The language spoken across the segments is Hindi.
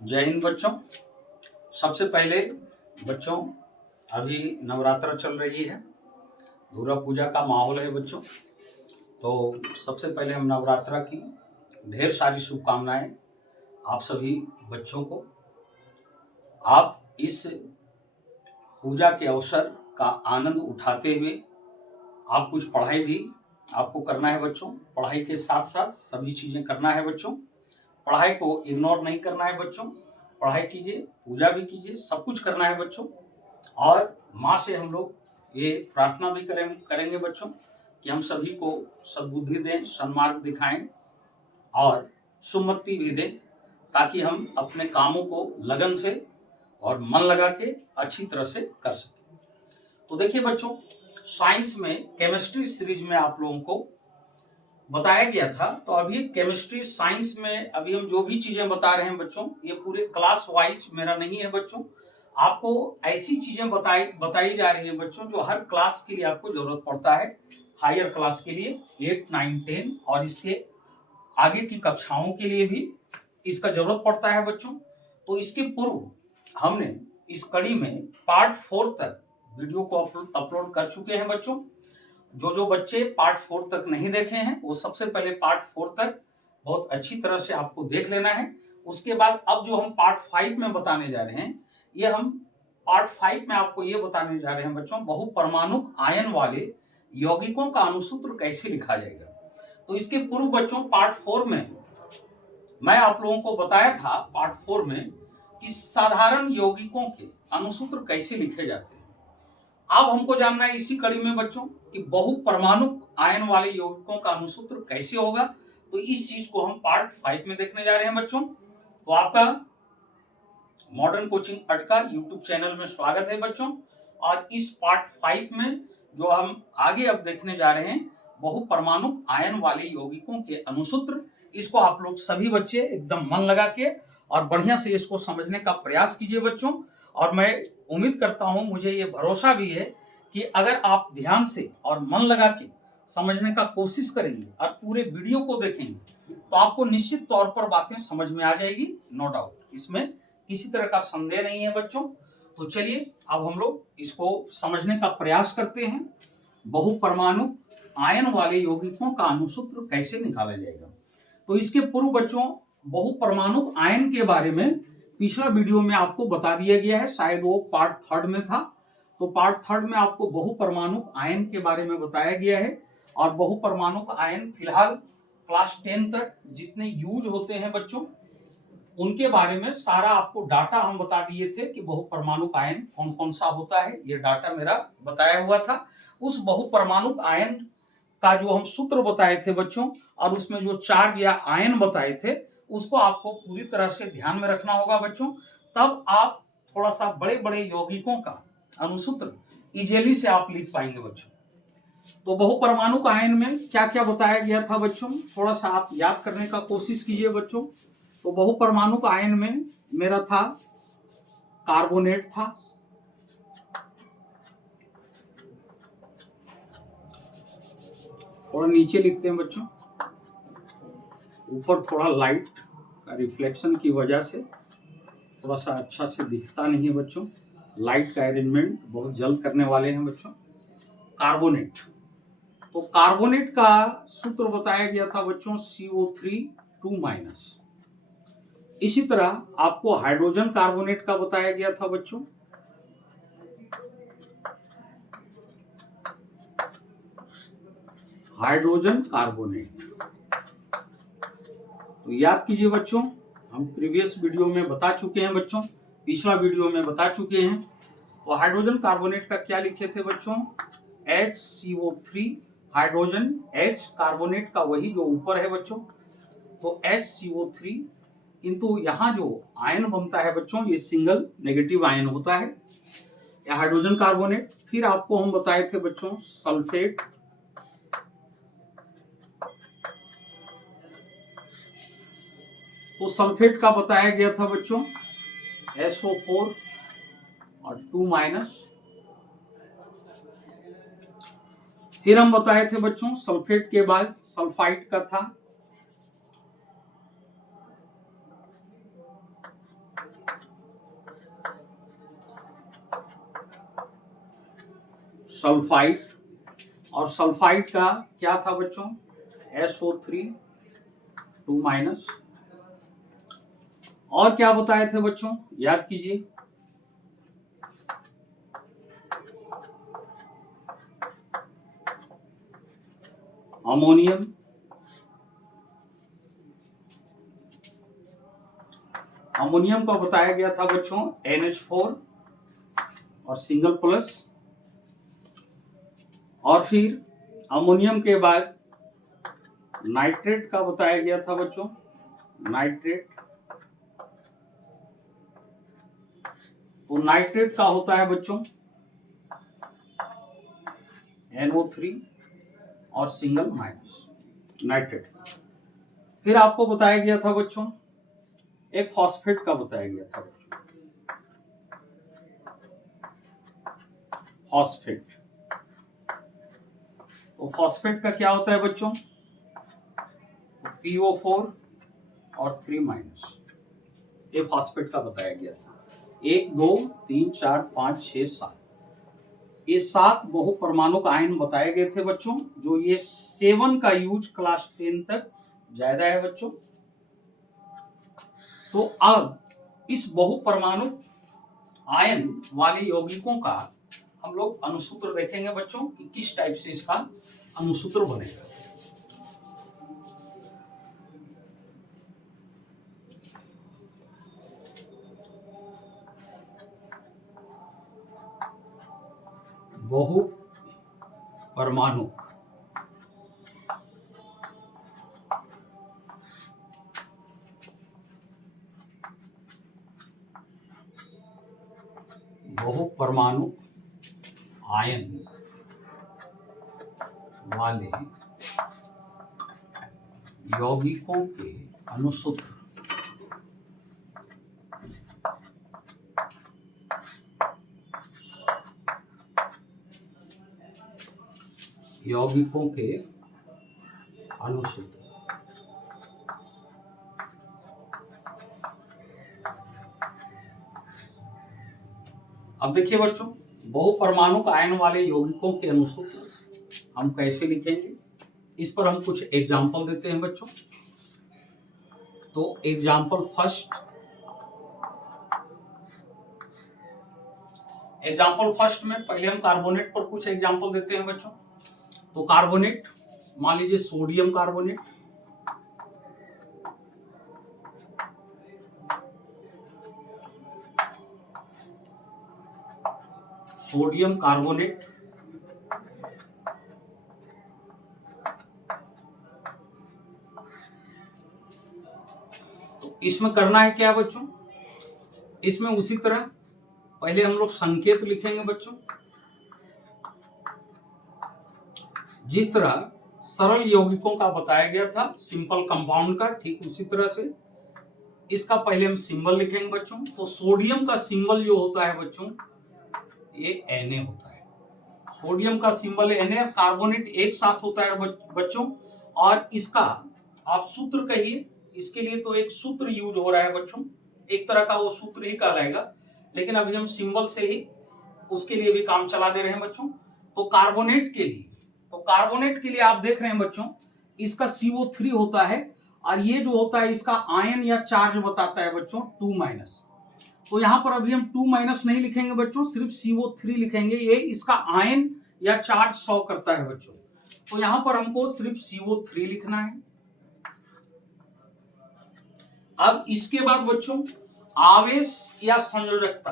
जय हिंद बच्चों। सबसे पहले बच्चों, अभी नवरात्र चल रही है, दुर्गा पूजा का माहौल है बच्चों। तो सबसे पहले हम नवरात्र की ढेर सारी शुभकामनाएं आप सभी बच्चों को। आप इस पूजा के अवसर का आनंद उठाते हुए आप कुछ पढ़ाई भी आपको करना है बच्चों। पढ़ाई के साथ साथ सभी चीज़ें करना है बच्चों। पढ़ाई को इग्नोर नहीं करना है बच्चों। पढ़ाई कीजिए, पूजा भी कीजिए, सब कुछ करना है बच्चों। और माँ से हम लोग ये प्रार्थना भी करेंगे बच्चों कि हम सभी को सद्बुद्धि दें, सन्मार्ग दिखाएं और सुमति भी दें, ताकि हम अपने कामों को लगन से और मन लगा के अच्छी तरह से कर सकें। तो देखिए बच्चों, साइंस में केमिस्ट्री सीरीज में आप लोगों को बताया गया था। तो अभी केमिस्ट्री साइंस में अभी हम जो भी चीजें बता रहे हैं बच्चों, ये पूरे क्लास वाइज मेरा नहीं है बच्चों। आपको ऐसी चीजें बताई जा रही है बच्चों जो हर क्लास के लिए आपको जरूरत पड़ता है। हायर क्लास के लिए 8, 9, 10 और इसके आगे की कक्षाओं के लिए भी इसका जरूरत पड़ता है बच्चों। तो इसके पूर्व हमने इस कड़ी में पार्ट 4 तक वीडियो को अपलोड कर चुके हैं बच्चों। जो बच्चे पार्ट 4 तक नहीं देखे हैं वो सबसे पहले पार्ट 4 तक बहुत अच्छी तरह से आपको देख लेना है। उसके बाद अब जो हम पार्ट 5 में बताने जा रहे हैं, ये हम पार्ट 5 में आपको ये बताने जा रहे हैं बच्चों, बहुपरमाणुक आयन वाले यौगिकों का अणुसूत्र कैसे लिखा जाएगा। तो इसके पूर्व बच्चों पार्ट 4 में मैं आप लोगों को बताया था, पार्ट 4 में, कि साधारण यौगिकों के अणुसूत्र कैसे लिखे जाते हैं। अब हमको जानना है इसी कड़ी में बच्चों कि बहुपरमाणुक आयन वाले यौगिकों का अणुसूत्र कैसे होगा। तो इस चीज को हम पार्ट 5 में देखने जा रहे हैं बच्चों। तो आपका मॉडर्न कोचिंग अड्डा यूट्यूब चैनल में स्वागत है बच्चों। और इस पार्ट 5 में जो हम आगे अब देखने जा रहे हैं, बहुपरमाणुक आयन वाले यौगिकों के अणुसूत्र, इसको आप लोग सभी बच्चे एकदम मन लगा के और बढ़िया से इसको समझने का प्रयास कीजिए बच्चों। और मैं उम्मीद करता हूं, मुझे ये भरोसा भी है कि अगर आप ध्यान से और मन लगा के समझने का कोशिश करेंगे और पूरे वीडियो को देखेंगे तो आपको निश्चित तौर पर बातें समझ में आ जाएगी, नो डाउट, इसमें किसी तरह का संदेह नहीं है बच्चों। तो चलिए अब हम लोग इसको समझने का प्रयास करते हैं। बहुपरमाणु आयन वाले यौगिकों का अणुसूत्र कैसे निकाला जाएगा। तो इसके पूर्व बच्चों बहुपरमाणु आयन के बारे में पिछला वीडियो में आपको बता दिया गया है, शायद वो पार्ट 3 में था। तो पार्ट 3 में आपको बहुपरमाणु आयन के बारे में बताया गया है। और बहुपरमाणु आयन फिलहाल क्लास 10 तक जितने यूज होते हैं बच्चों, उनके बारे में सारा आपको डाटा हम बता दिए थे कि बहुपरमाणु आयन कौन कौन सा होता है, ये डाटा मेरा बताया हुआ था। उस बहुपरमाणु आयन का जो हम सूत्र बताए थे बच्चों, और उसमें जो चार्ज या आयन बताए थे, उसको आपको पूरी तरह से ध्यान में रखना होगा बच्चों। तब आप थोड़ा सा बड़े बड़े यौगिकों का अणुसूत्र इजीली से आप लिख पाएंगे बच्चों। तो बहुपरमाणु आयन में क्या क्या बताया गया था बच्चों, थोड़ा सा आप याद करने का कोशिश कीजिए बच्चों। तो बहुपरमाणु आयन में मेरा था कार्बोनेट था, थोड़ा नीचे लिखते हैं बच्चों, ऊपर थोड़ा लाइट का रिफ्लेक्शन की वजह से थोड़ा सा अच्छा से दिखता नहीं है बच्चों। लाइट का अरेंजमेंट बहुत जल्द करने वाले हैं बच्चों। कार्बोनेट, तो कार्बोनेट का सूत्र बताया गया था बच्चों CO3 2-। इसी तरह आपको हाइड्रोजन कार्बोनेट का बताया गया था बच्चों, हाइड्रोजन कार्बोनेट। तो याद कीजिए बच्चों, हम प्रीवियस वीडियो में बता चुके हैं बच्चों, पिछला वीडियो में बता चुके हैं। तो हाइड्रोजन कार्बोनेट का क्या लिखे थे बच्चों, HCO3, हाइड्रोजन H, कार्बोनेट का वही जो ऊपर है बच्चों, तो HCO3। किंतु यहाँ जो आयन बनता है बच्चों, ये सिंगल नेगेटिव आयन होता है, या हाइड्रोजन कार्बोनेट। फिर आपको हम बताए थे बच्चों सल्फेट, तो सल्फेट का बताया गया था बच्चों SO4 और 2-। फिर हम बताए थे बच्चों सल्फेट के बाद सल्फाइड का था सल्फाइड, और सल्फाइड का क्या था बच्चों, SO3 2-। और क्या बताए थे बच्चों, याद कीजिए, अमोनियम, अमोनियम को बताया गया था बच्चों NH4 और सिंगल प्लस। और फिर अमोनियम के बाद नाइट्रेट का बताया गया था बच्चों, नाइट्रेट। तो नाइट्रेट का होता है बच्चों NO3 और सिंगल माइनस नाइट्रेट। फिर आपको बताया गया था बच्चों एक फॉस्फेट का बताया गया था बच्चों, फॉस्फेट। तो फॉस्फेट का क्या होता है बच्चों, PO4 और 3-। ये फॉस्फेट का बताया गया था। 1 2 3 4 5 6 7, ये 7 बहुपरमाणुक आयन बताए गए थे बच्चों, जो ये 7 का यूज क्लास 10 तक ज्यादा है बच्चों। तो अब इस बहुपरमाणुक आयन वाले यौगिकों का हम लोग अणुसूत्र देखेंगे बच्चों कि किस टाइप से इसका अणुसूत्र बनेगा। बहुपरमाणुक बहुपरमाणुक आयन वाले यौगिकों के अणुसूत्र यौगिकों के अणुसूत्र। अब देखिए बच्चों, बहुपरमाणुक आयन वाले यौगिकों के अणुसूत्र हम कैसे लिखेंगे, इस पर हम कुछ एग्जाम्पल देते हैं बच्चों। तो एग्जाम्पल फर्स्ट में पहले हम कार्बोनेट पर कुछ एग्जाम्पल देते हैं बच्चों। तो कार्बोनेट, मान लीजिए सोडियम कार्बोनेट, सोडियम कार्बोनेट, तो इसमें करना है क्या बच्चों, इसमें उसी तरह पहले हम लोग संकेत लिखेंगे बच्चों। जिस तरह सरल यौगिकों का बताया गया था सिंपल कंपाउंड का, ठीक उसी तरह से इसका पहले हम सिंबल लिखेंगे बच्चों। तो सोडियम का सिंबल जो होता है बच्चों ये Na होता है, सोडियम का सिंबल Na। कार्बोनेट एक साथ होता है बच्चों, और इसका आप सूत्र कहिए, इसके लिए तो एक सूत्र यूज हो रहा है बच्चों, एक तरह का वो सूत्र ही कहलाएगा, लेकिन अभी हम सिंबल से ही उसके लिए भी काम चला दे रहे हैं बच्चों। तो कार्बोनेट के लिए आप देख रहे हैं बच्चों, इसका CO3 होता है, और ये जो होता है इसका आयन या चार्ज बताता है बच्चों 2-। तो यहां पर अभी हम 2- नहीं लिखेंगे बच्चों, सिर्फ CO3 लिखेंगे, ये इसका आयन या चार्ज 100 करता है बच्चों। तो यहां पर हमको सिर्फ CO3 लिखना है। अब इसके बाद बच्चों आवेश या संयोजकता,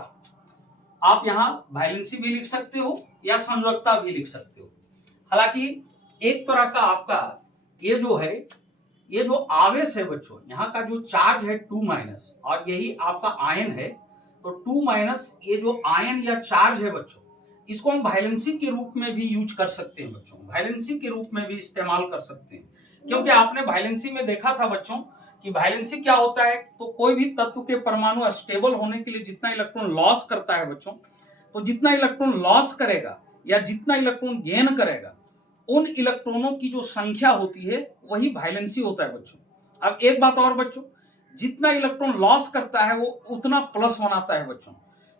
आप यहां वैलेंसी भी लिख सकते हो या संयोजकता भी लिख सकते हो। हालांकि एक तरह का आपका ये जो आवेश है बच्चों, यहाँ का जो चार्ज है 2- और यही आपका आयन है, तो 2- ये जो आयन या चार्ज है बच्चों, इसको हम वैलेंसी के रूप में भी यूज कर सकते हैं बच्चों, वैलेंसी के रूप में भी इस्तेमाल कर सकते हैं। क्योंकि आपने वैलेंसी में देखा था बच्चों कि वैलेंसी क्या होता है, तो कोई भी तत्व के परमाणु स्टेबल होने के लिए जितना इलेक्ट्रॉन लॉस करता है बच्चों, तो जितना इलेक्ट्रॉन लॉस करेगा या जितना इलेक्ट्रॉन गेन करेगा, उन इलेक्ट्रॉनों की जो संख्या होती है वही वैलेंसी होता है बच्चों। अब एक बात और बच्चों, जितना इलेक्ट्रॉन लॉस करता है वो उतना प्लस बनाता है बच्चों।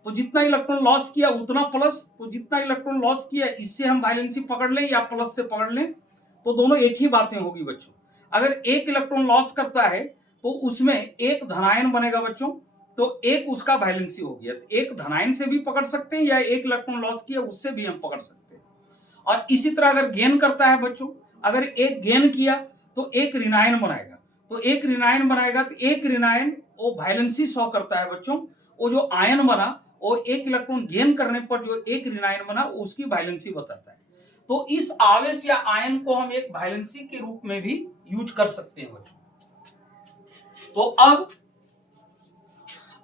तो जितना इलेक्ट्रॉन लॉस किया उतना प्लस, तो जितना इलेक्ट्रॉन लॉस किया इससे हम वैलेंसी पकड़ लें या प्लस से पकड़ लें, तो दोनों एक ही बातें होगी बच्चों। अगर एक इलेक्ट्रॉन लॉस करता है तो उसमें एक धनायन बनेगा बच्चों, तो एक उसका वैलेंसी हो गया। तो एक धनायन से भी पकड़ सकते हैं या एक इलेक्ट्रॉन लॉस किया उससे भी हम पकड़ सकते हैं। और इसी तरह अगर गेन करता है बच्चों, अगर एक गेन किया तो एक ऋणायन बनाएगा, तो एक ऋणायन बनाएगा तो एक ऋणायन वो वैलेंसी शो करता है बच्चों। वो जो आयन बना वो एक इलेक्ट्रॉन गेन करने पर जो एक ऋणायन बना उसकी वैलेंसी बताता है। तो इस आवेश या आयन को हम एक वैलेंसी के रूप में भी यूज कर सकते हैं बच्चों। तो अब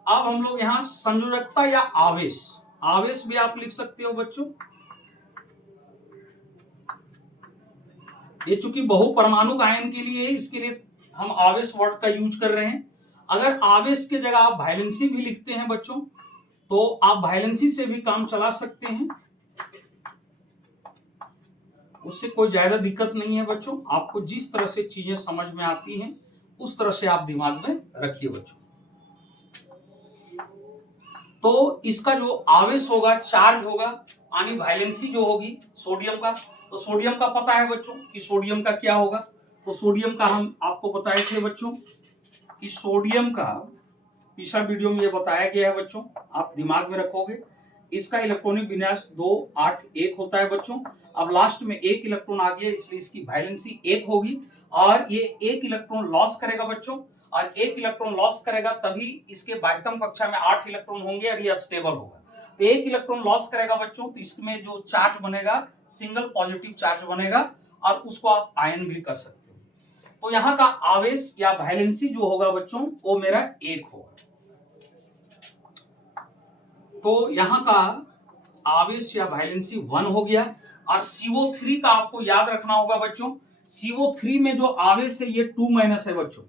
हम लोग यहां संयोजकता या आवेश, आवेश भी आप लिख सकते हो बच्चों। ये चूंकि बहुपरमाणु आयन के लिए है, इसके लिए हम आवेश वर्ड का यूज कर रहे हैं। अगर आवेश के जगह आप वैलेंसी भी लिखते हैं बच्चों तो आप वैलेंसी से भी काम चला सकते हैं, उससे कोई ज्यादा दिक्कत नहीं है बच्चों। आपको जिस तरह से चीजें समझ में आती हैं उस तरह से आप दिमाग में रखिए बच्चों। तो इसका जो आवेश होगा, चार्ज होगा, यानी वैलेंसी जो होगी सोडियम का, तो सोडियम का पता है बच्चों कि सोडियम का क्या होगा। तो सोडियम का हम आपको बताए थे बच्चों कि सोडियम का पिछला वीडियो में ये बताया गया है बच्चों, आप दिमाग में रखोगे। इसका इलेक्ट्रॉनिक विन्यास 2 8 1 होता है बच्चों। अब लास्ट में एक इलेक्ट्रॉन आ गया इसलिए इसकी वैलेंसी 1 होगी, और ये एक इलेक्ट्रॉन लॉस करेगा बच्चों, और एक इलेक्ट्रॉन लॉस करेगा तभी इसके बाह्यतम कक्षा में 8 इलेक्ट्रॉन होंगे और ये स्टेबल होगा। तो एक इलेक्ट्रॉन लॉस करेगा बच्चों तो इसमें जो चार्ज बनेगा सिंगल पॉजिटिव चार्ज बनेगा, और उसको आप आयन भी कर सकते हो। तो यहाँ का आवेश या वैलेंसी जो होगा बच्चों वो मेरा 1 होगा। तो यहाँ का आवेश या वैलेंसी 1 हो गया। और CO3 का आपको याद रखना होगा बच्चों, CO3 में जो आवेश है ये 2 माइनस है बच्चों।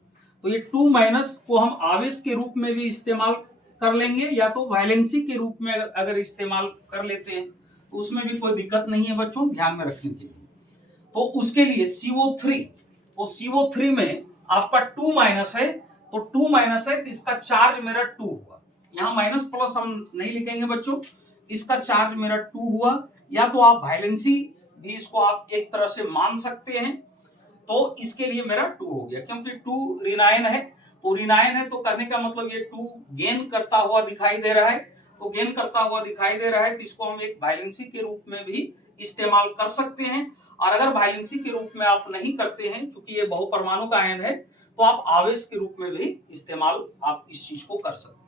तो ये 2 माइनस को हम आवेश के रूप में भी इस्तेमाल कर लेंगे या तो वैलेंसी के रूप में अगर इस्तेमाल कर लेते हैं तो उसमें भी कोई दिक्कत नहीं है बच्चों, ध्यान में रखने के लिए। तो उसके लिए CO3, तो CO3 में आपका 2 माइनस है, तो 2 माइनस है तो इसका चार्ज मेरा 2 हुआ। यहाँ माइनस प्लस हम नहीं लिखेंगे बच्चों, इसका चार्ज मेरा 2 हुआ। या तो आप वैलेंसी भी इसको आप एक तरह से मान सकते हैं, तो इसके लिए मेरा 2 हो गया, क्योंकि 2 ऋणायन है। तो ऋणायन है तो करने का मतलब ये 2 गेन करता हुआ दिखाई दे रहा है, तो गेन करता हुआ दिखाई दे रहा है तो इसको हम एक वैलेंसी के रूप में भी इस्तेमाल कर सकते हैं। और अगर वैलेंसी के रूप में आप नहीं करते हैं क्योंकि ये बहुपरमाणु का आयन है, तो आप आवेश के रूप में भी इस्तेमाल आप इस चीज को कर सकते हैं।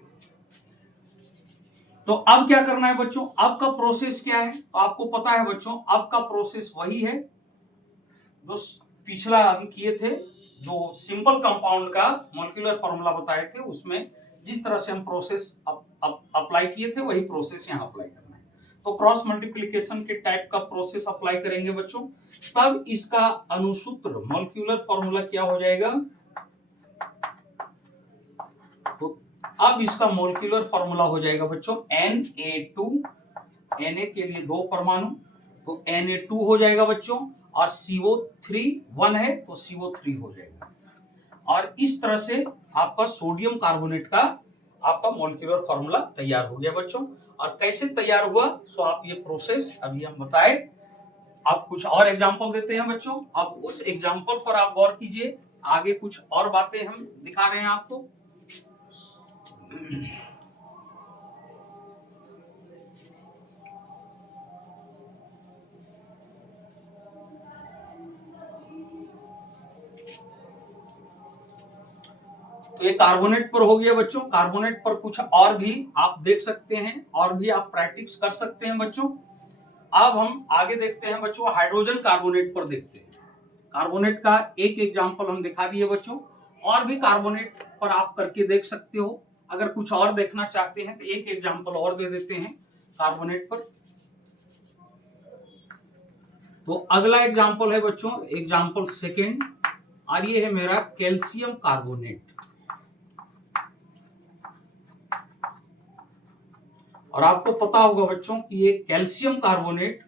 तो अब क्या करना है बच्चों, अब का प्रोसेस क्या है, तो आपको पता है बच्चों अब का प्रोसेस वही है जो पिछला हम किए थे, जो सिंपल कंपाउंड का मॉलिक्यूलर फॉर्मूला बताए थे उसमें जिस तरह से हम प्रोसेस अप्लाई किए थे वही प्रोसेस यहाँ अप्लाई करना है। तो क्रॉस मल्टीप्लिकेशन के टाइप का प्रोसेस अप्लाई करेंगे बच्चों, तब इसका अनुसूत्र मॉलिक्यूलर फॉर्मूला क्या हो जाएगा। तो अब इसका मॉलिक्यूलर फॉर्मूला हो जाएगा बच्चों Na2, Na के लिए 2 परमाणु, तो Na2 हो जाएगा बच्चों, और CO3 1 है तो CO3 हो जाएगा। और इस तरह से आपका सोडियम कार्बोनेट का आपका मॉलिक्यूलर फॉर्मूला तैयार हो गया बच्चों। और कैसे तैयार हुआ सो आप ये प्रोसेस अभी हम बताए। आप कुछ और एग्जांपल देते हैं बच्चों, आप उस एग्जांपल पर आप गौर कीजिए, आगे कुछ और बातें हम दिखा रहे हैं आपको। तो ये कार्बोनेट पर हो गया बच्चों। कार्बोनेट पर कुछ और भी आप देख सकते हैं और भी आप प्रैक्टिस कर सकते हैं बच्चों। अब हम आगे देखते हैं बच्चों, हाइड्रोजन कार्बोनेट पर देखते हैं। कार्बोनेट का एक एग्जांपल हम दिखा दिए बच्चों, और भी कार्बोनेट पर आप करके देख सकते हो। अगर कुछ और देखना चाहते हैं तो एक एग्जांपल और दे देते हैं कार्बोनेट पर। तो अगला एग्जांपल है बच्चों एग्जांपल सेकेंड, और ये है मेरा कैल्शियम कार्बोनेट। और आपको पता होगा बच्चों कि ये कैल्शियम कार्बोनेट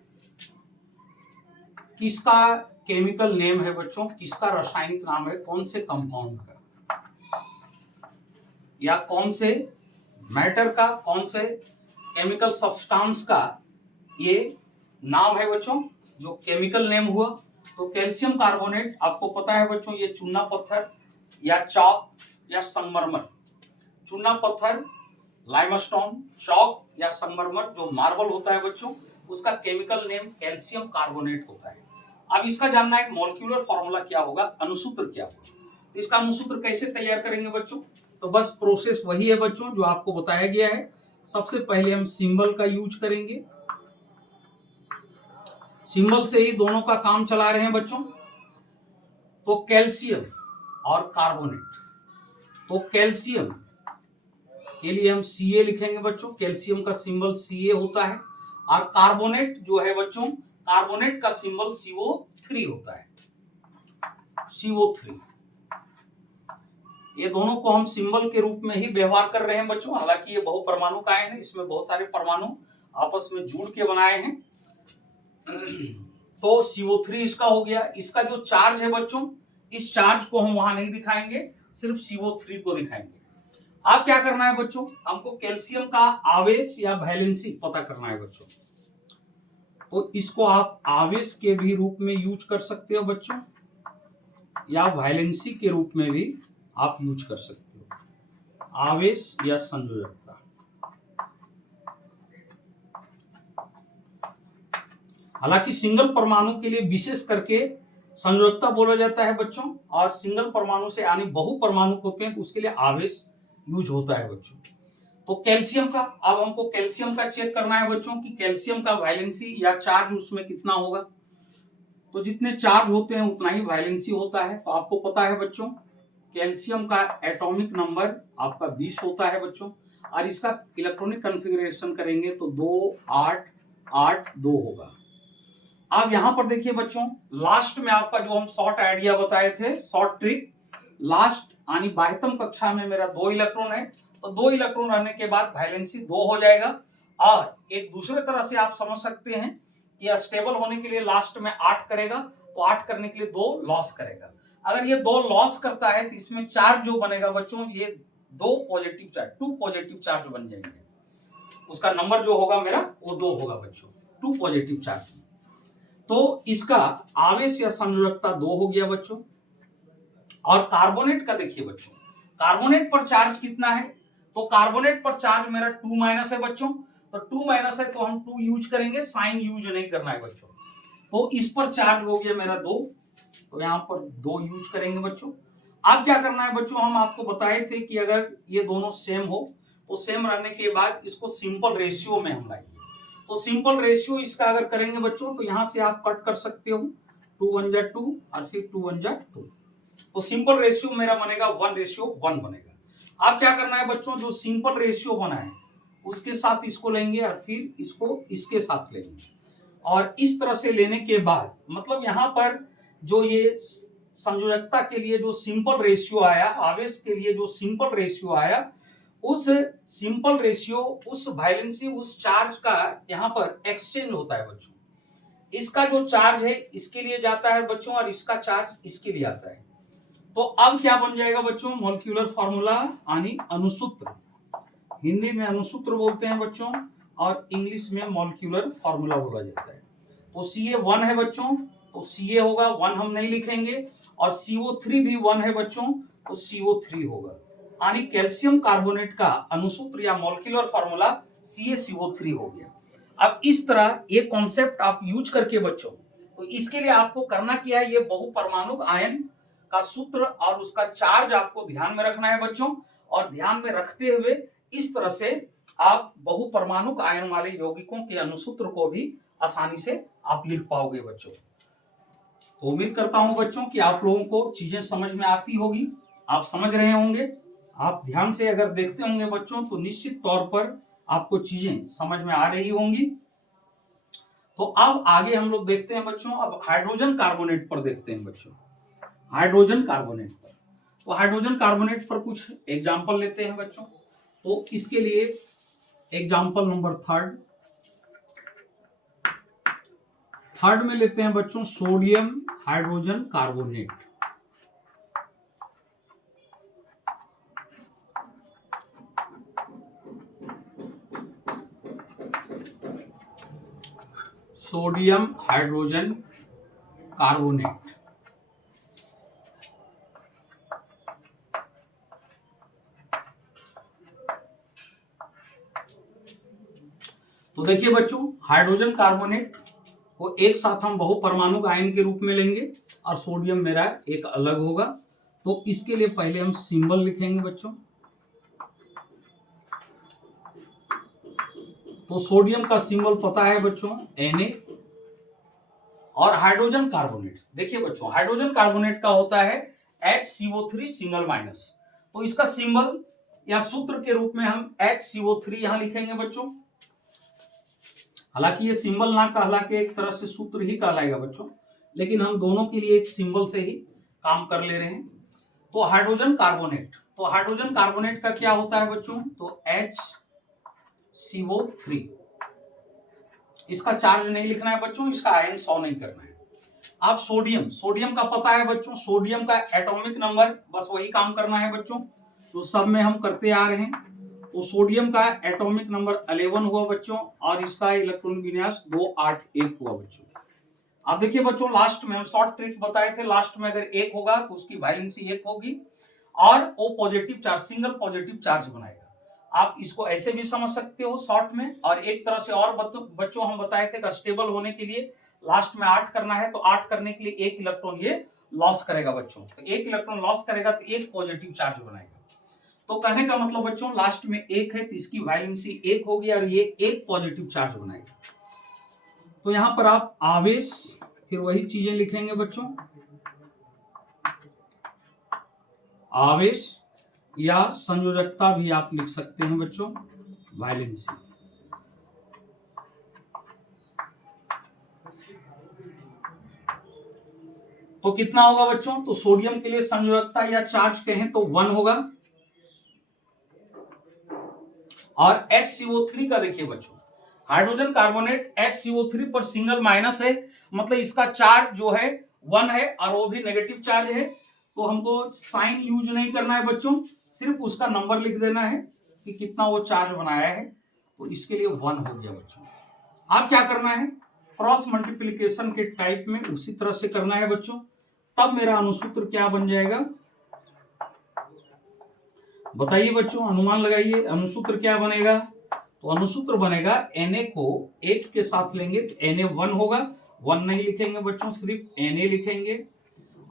किसका केमिकल नेम है बच्चों, किसका रासायनिक नाम है, कौन से कंपाउंड का या कौन से मैटर का, कौन से केमिकल सब्सटेंस का ये नाम है बच्चों, जो केमिकल नेम हुआ। तो कैल्शियम कार्बोनेट आपको पता है बच्चों, ये चूना पत्थर या चॉक या संगमरमर, चूना पत्थर लाइमस्टोन, चॉक या संगमरमर जो मार्बल होता है बच्चों, उसका केमिकल नेम कैल्शियम कार्बोनेट होता है। अब इसका जानना है मॉलिक्यूलर फॉर्मूला क्या होगा, अनुसूत्र क्या होगा। तो इसका अनुसूत्र कैसे तैयार करेंगे बच्चों, तो बस प्रोसेस वही है बच्चों जो आपको बताया गया है। सबसे पहले हम सिंबल का यूज करेंगे, सिंबल से ही दोनों का काम चला रहे हैं बच्चों। तो कैल्शियम और कार्बोनेट, तो कैल्शियम के लिए हम Ca लिखेंगे बच्चों, कैल्शियम का सिंबल Ca होता है। और कार्बोनेट जो है बच्चों, कार्बोनेट का सिंबल CO3 होता है, CO3। ये दोनों को हम सिंबल के रूप में ही व्यवहार कर रहे हैं बच्चों। हालांकि ये बहुपरमाणु आयन है, इसमें बहुत सारे परमाणु आपस में जुड़ के बनाए हैं। तो CO3 इसका हो गया। इसका जो चार्ज है बच्चों, इस चार्ज को हम वहां नहीं दिखाएंगे, सिर्फ CO3 को दिखाएंगे। अब क्या करना है बच्चों, हमको कैल्शियम का आवेश या वैलेंसी पता करना है बच्चों। तो इसको आप आवेश के भी रूप में यूज कर सकते हो बच्चों, या वैलेंसी के रूप में भी आप यूज कर सकते हो, आवेश या संयोजकता। हालांकि सिंगल परमाणु के लिए विशेष करके संयोजकता बोला जाता है बच्चों, और सिंगल परमाणु से यानी बहु परमाणु होते हैं तो उसके लिए आवेश यूज होता है बच्चों। तो कैल्शियम का, अब हमको कैल्शियम का चेक करना है बच्चों कि कैल्शियम का वैलेंसी या चार्ज उसमें कितना होगा। तो जितने चार्ज होते हैं उतना ही वैलेंसी होता है। तो आपको पता है बच्चों, कैल्शियम का एटॉमिक नंबर आपका 20 होता है बच्चों, और इसका इलेक्ट्रॉनिक कॉन्फ़िगरेशन करेंगे तो 2882 होगा। अब यहां पर देखिए बच्चों, लास्ट में आपका जो हम शॉर्ट आइडिया बताए थे, शॉर्ट ट्रिक, लास्ट यानी 22वीं कक्षा में मेरा 2 इलेक्ट्रॉन है, तो 2 इलेक्ट्रॉन रहने के बाद वैलेंसी 2 हो जाएगा। और एक दूसरे तरह से आप समझ सकते हैं कि स्टेबल होने के लिए लास्ट में 8 करेगा, तो 8 करने के लिए 2 लॉस करेगा। अगर ये 2 लॉस करता है तो इसमें चार्ज जो बनेगा बच्चों, ये 2 पॉजिटिव चार्ज, 2 पॉजिटिव चार्ज बन जाएंगे। उसका नंबर जो होगा मेरा वो 2 होगा बच्चों, 2 पॉजिटिव चार्ज। तो इसका आवेश या संयोजकता 2 हो गया बच्चों। और कार्बोनेट का देखिए बच्चों, कार्बोनेट पर चार्ज कितना है, तो कार्बोनेट पर चार्ज मेरा 2- है बच्चों। तो 2- है तो हम 2 यूज करेंगे, साइन यूज नहीं करना है बच्चों। तो इस पर चार्ज हो गया मेरा 2, तो यहां पर 2 यूज करेंगे बच्चों। अब क्या करना है बच्चों, हम आपको बताए थे कि अगर ये दोनों सेम हो तो सेम रहने के बाद इसको सिंपल रेशियो में हम लाएंगे। तो सिंपल रेशियो इसका अगर करेंगे बच्चों, तो यहां से आप कट कर सकते हो, 2 1 जा 2 और फिर 2 1 जा 2। तो सिंपल रेशियो मेरा बनेगा 1:1 बनेगा। अब क्या करना है बच्चों, जो सिंपल रेशियो बना है उसके साथ इसको लेंगे और फिर इसको इसके साथ लेंगे। और इस तरह से लेने के बाद मतलब यहां पर जो ये संयोजकता के लिए जो सिंपल रेशियो आया, आवेश के लिए जो सिंपल रेशियो आया, उस सिंपल रेशियो, उस वैलेंसी, उस चार्ज का यहां पर एक्सचेंज होता है बच्चों। इसका जो चार्ज है इसके लिए जाता है बच्चों, और इसका चार्ज इसके लिए आता है। तो अब क्या बन जाएगा बच्चों, मॉलिक्यूलर फॉर्मूला यानी अनुसूत्र। हिंदी में अनुसूत्र बोलते हैं बच्चों, और इंग्लिश में मॉलिक्यूलर फॉर्मूला बोला जाता है। तो Ca1 है बच्चों, तो Ca होगा 1, हम नहीं लिखेंगे। और CO3 भी 1 है बच्चों, तो CO3 होगा। यानी कैल्शियम कार्बोनेट का अनुसूत्र या मॉलिक्यूलर फॉर्मूला CaCO3 हो गया। अब इस तरह ये कॉन्सेप्ट आप यूज करके बच्चों, तो इसके लिए आपको करना क्या है, ये बहुपरमाणुक आयन का सूत्र और उसका चार्ज आपको ध्यान में रखना है बच्चों। और ध्यान में रखते हुए इस तरह से आप बहुपरमाणुक आयन वाले यौगिकों के अनुसूत्र को भी आसानी से आप लिख पाओगे बच्चों। तो उम्मीद करता हूं बच्चों कि आप लोगों को चीजें समझ में आती होगी, आप समझ रहे होंगे। आप ध्यान से अगर देखते होंगे बच्चों तो निश्चित तौर पर आपको चीजें समझ में आ रही होंगी। तो अब आगे हम लोग देखते हैं बच्चों, अब हाइड्रोजन कार्बोनेट पर देखते हैं बच्चों। हाइड्रोजन कार्बोनेट पर, तो हाइड्रोजन कार्बोनेट पर कुछ एग्जांपल लेते हैं बच्चों। तो इसके लिए एग्जांपल नंबर थर्ड में लेते हैं बच्चों, sodium hydrogen carbonate. Sodium hydrogen carbonate. तो देखिए बच्चों, हाइड्रोजन कार्बोनेट को एक साथ हम बहुपरमाणु आयन के रूप में लेंगे और सोडियम मेरा एक अलग होगा। तो इसके लिए पहले हम सिंबल लिखेंगे बच्चों। तो सोडियम का सिंबल पता है बच्चों Na, और हाइड्रोजन कार्बोनेट देखिए बच्चों, हाइड्रोजन कार्बोनेट का होता है HCO3 सिंगल माइनस। तो इसका सिंबल या सूत्र के रूप में हम HCO3 यहां लिखेंगे बच्चों। हालांकि ये सिंबल ना कहला के एक तरह से सूत्र ही कहलाएगा बच्चों, लेकिन हम दोनों के लिए एक सिंबल से ही काम कर ले रहे हैं। तो हाइड्रोजन कार्बोनेट, तो हाइड्रोजन कार्बोनेट का क्या होता है बच्चों, तो HCO3। इसका चार्ज नहीं लिखना है बच्चों, इसका आयन 100 नहीं करना है। अब सोडियम, सोडियम का पता है बच्चों, सोडियम का एटॉमिक नंबर बस वही काम करना है बच्चों, तो सब में हम करते आ रहे हैं। तो सोडियम का एटॉमिक नंबर 11 हुआ बच्चों, और इसका इलेक्ट्रॉन विन्यास 281 हुआ बच्चों। अब देखिए बच्चों, लास्ट में हम शॉर्ट ट्रिक बताए थे, लास्ट में अगर 1 होगा तो उसकी वैलेंसी 1 होगी और वो positive charge, single positive charge बनाएगा। आप इसको ऐसे भी समझ सकते हो शॉर्ट में, और एक तरह से और बच्चों हम बताए थे कि स्टेबल होने के लिए लास्ट में 8 करना है, तो 8 करने के लिए 1 इलेक्ट्रॉन ये लॉस करेगा बच्चों। तो 1 इलेक्ट्रॉन लॉस करेगा तो 1 पॉजिटिव चार्ज बनाएगा। तो कहने का मतलब बच्चों, लास्ट में 1 है तो इसकी वैलेंसी 1 होगी और ये 1 पॉजिटिव चार्ज बनाएगा। तो यहां पर आप आवेश, फिर वही चीजें लिखेंगे बच्चों, आवेश या संयोजकता भी आप लिख सकते हैं बच्चों, वैलेंसी। तो कितना होगा बच्चों, तो सोडियम के लिए संयोजकता या चार्ज कहें तो 1 होगा, और HCO3 का देखिए बच्चों, हाइड्रोजन कार्बोनेट HCO3 पर सिंगल माइनस है, मतलब इसका चार्ज जो है 1 है और वो भी नेगेटिव चार्ज है। तो हमको साइन यूज नहीं करना है बच्चों, सिर्फ उसका नंबर लिख देना है कि कितना वो चार्ज बनाया है। तो इसके लिए 1 हो गया बच्चों। अब क्या करना है, क्रॉस मल्टीप्लिकेशन के टाइप में उसी तरह से करना है बच्चों। तब मेरा अनुसूत्र क्या बन जाएगा, बताइए बच्चों, अनुमान लगाइए, अनुसूत्र क्या बनेगा। तो अनुसूत्र बनेगा Na को 1 के साथ लेंगे तो Na 1 होगा, 1 नहीं लिखेंगे बच्चों, सिर्फ Na लिखेंगे,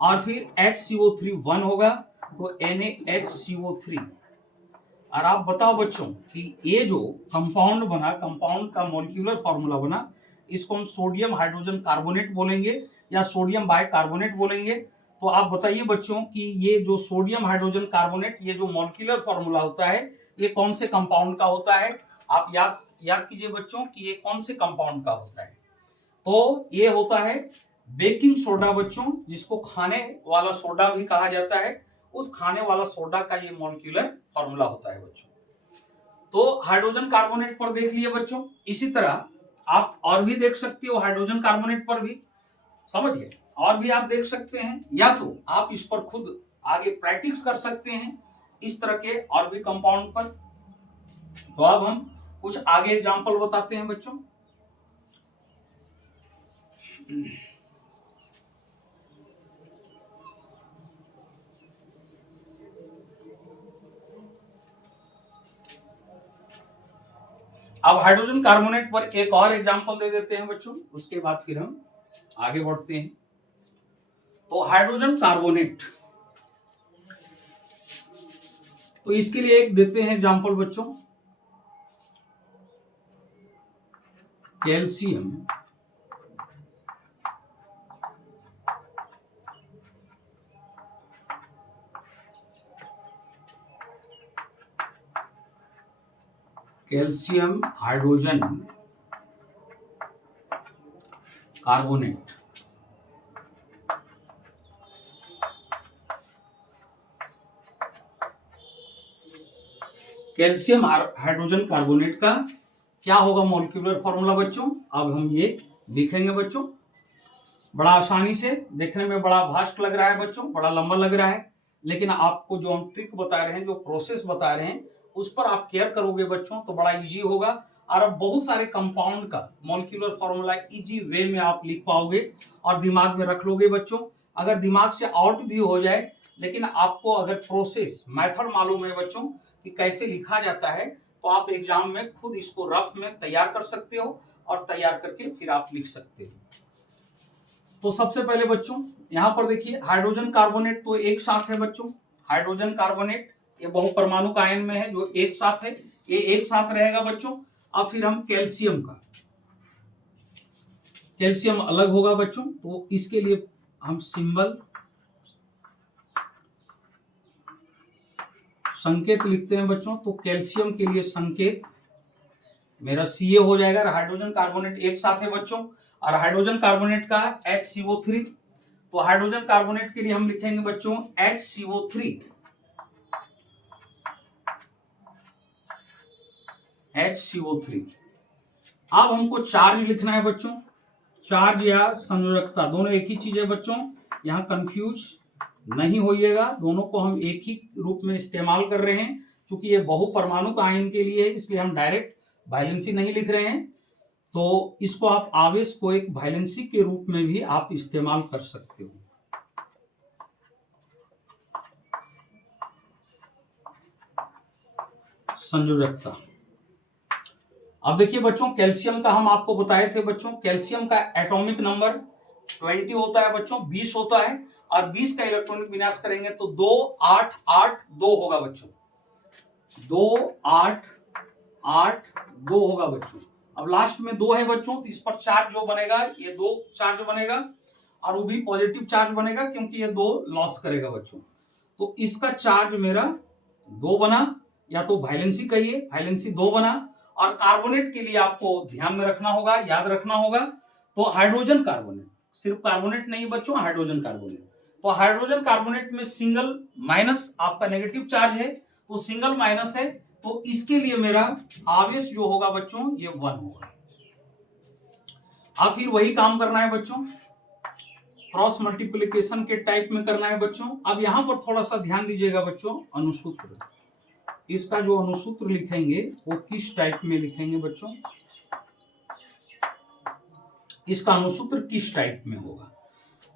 और फिर HCO3 1 होगा तो NaHCO3। और आप बताओ बच्चों कि ये जो कंपाउंड बना, कंपाउंड का मॉलिक्यूलर फॉर्मूला बना, इसको हम सोडियम हाइड्रोजन कार्बोनेट बोलेंगे या सोडियम बाइकार्बोनेट बोलेंगे। तो आप बताइए बच्चों कि ये जो सोडियम हाइड्रोजन कार्बोनेट, ये जो मॉलिक्यूलर फॉर्मूला होता है, ये कौन से कंपाउंड का होता है। आप याद कीजिए बच्चों कि ये कौन से कंपाउंड का होता है। तो ये होता है बेकिंग सोडा बच्चों, जिसको खाने वाला सोडा भी कहा जाता है। उस खाने वाला सोडा का ये मॉलिक्यूलर फॉर्मूला होता है बच्चों। तो हाइड्रोजन कार्बोनेट पर देख लिए बच्चों। इसी तरह आप और भी देख सकते हो, हाइड्रोजन कार्बोनेट पर भी समझिए, और भी आप देख सकते हैं, या तो आप इस पर खुद आगे प्रैक्टिस कर सकते हैं इस तरह के और भी कंपाउंड पर। तो अब हम कुछ आगे एग्जांपल बताते हैं बच्चों। अब हाइड्रोजन कार्बोनेट पर एक और एग्जांपल दे देते हैं बच्चों, उसके बाद फिर हम आगे बढ़ते हैं। तो हाइड्रोजन कार्बोनेट, तो इसके लिए एक देते हैं एग्जांपल बच्चों, calcium hydrogen carbonate. Calcium hydrogen carbonate का क्या होगा मॉलिक्यूलर फॉर्मूला बच्चों, अब हम ये लिखेंगे बच्चों। बड़ा आसानी से, देखने में बड़ा भास्ट लग रहा है बच्चों, बड़ा लंबा लग रहा है, लेकिन आपको जो हम ट्रिक बता रहे हैं, जो प्रोसेस बता रहे हैं, उस पर आप केयर करोगे बच्चों तो बड़ा इजी होगा और अब बहुत सारे कंपाउंड का मॉलिक्यूलर फॉर्मूला इजी वे में आप लिख पाओगे और दिमाग में रख लोगे बच्चों। अगर दिमाग से आउट भी हो जाए, लेकिन आपको अगर प्रोसेस मेथड मालूम है बच्चों कि कैसे लिखा जाता है, तो आप एग्जाम में खुद इसको रफ में तैयार कर सकते हो और तैयार करके फिर आप लिख सकते हो। तो सबसे पहले बच्चों यहां पर देखिए, हाइड्रोजन कार्बोनेट तो एक साथ है बच्चों। हाइड्रोजन कार्बोनेट ये बहुपरमाणु आयन में है जो एक साथ है, ये एक साथ रहेगा बच्चों। अब फिर हम कैल्शियम का, कैल्शियम अलग होगा बच्चों, तो इसके लिए हम सिंबल संकेत लिखते हैं बच्चों। तो कैल्शियम के लिए संकेत मेरा Ca हो जाएगा। हाइड्रोजन कार्बोनेट एक साथ है बच्चों, और हाइड्रोजन कार्बोनेट का HCO3, तो हाइड्रोजन कार्बोनेट के लिए हम लिखेंगे बच्चों HCO3। HCO3। अब हमको चार्ज लिखना है बच्चों। चार्ज या संयोजकता दोनों एक ही चीज है बच्चों, यहाँ कंफ्यूज नहीं होइएगा, दोनों को हम एक ही रूप में इस्तेमाल कर रहे हैं। क्योंकि ये बहुपरमाणु आयन के लिए है, इसलिए हम डायरेक्ट वैलेंसी नहीं लिख रहे हैं। तो इसको आप आवेश को एक वैलेंसी के रूप में भी आप इस्तेमाल कर सकते हो। संयोजकता। अब देखिए बच्चों, कैल्शियम का हम आपको बताए थे बच्चों, कैल्शियम का एटॉमिक नंबर 20 होता है बच्चों, 20 होता है, और 20 का इलेक्ट्रॉनिक विन्यास करेंगे तो 2 8 8 2 होगा बच्चों। 2 8 8 2 होगा बच्चों। अब लास्ट में 2 है बच्चों, तो इस पर चार्ज जो बनेगा ये 2 चार्ज बनेगा, और वो भी पॉजिटिव चार्ज बनेगा क्योंकि ये 2 लॉस करेगा बच्चों। तो इसका चार्ज मेरा 2 बना, या तो वैलेंसी कहिए, वैलेंसी 2 बना। और कार्बोनेट के लिए आपको ध्यान में रखना होगा, याद रखना होगा, तो हाइड्रोजन कार्बोनेट, सिर्फ कार्बोनेट नहीं बच्चों, हाइड्रोजन कार्बोनेट। तो हाइड्रोजन कार्बोनेट में सिंगल माइनस आपका नेगेटिव चार्ज है, तो सिंगल माइनस है, तो इसके लिए मेरा आवेश जो होगा बच्चों ये 1 होगा। अब फिर वही काम करना है बच्चों, क्रॉस मल्टीप्लिकेशन के टाइप में करना है बच्चों। अब यहां पर थोड़ा सा ध्यान दीजिएगा बच्चों, अनुसूत्र, इसका जो अनुसूत्र लिखेंगे वो किस टाइप में लिखेंगे बच्चों, इसका अनुसूत्र किस टाइप में होगा।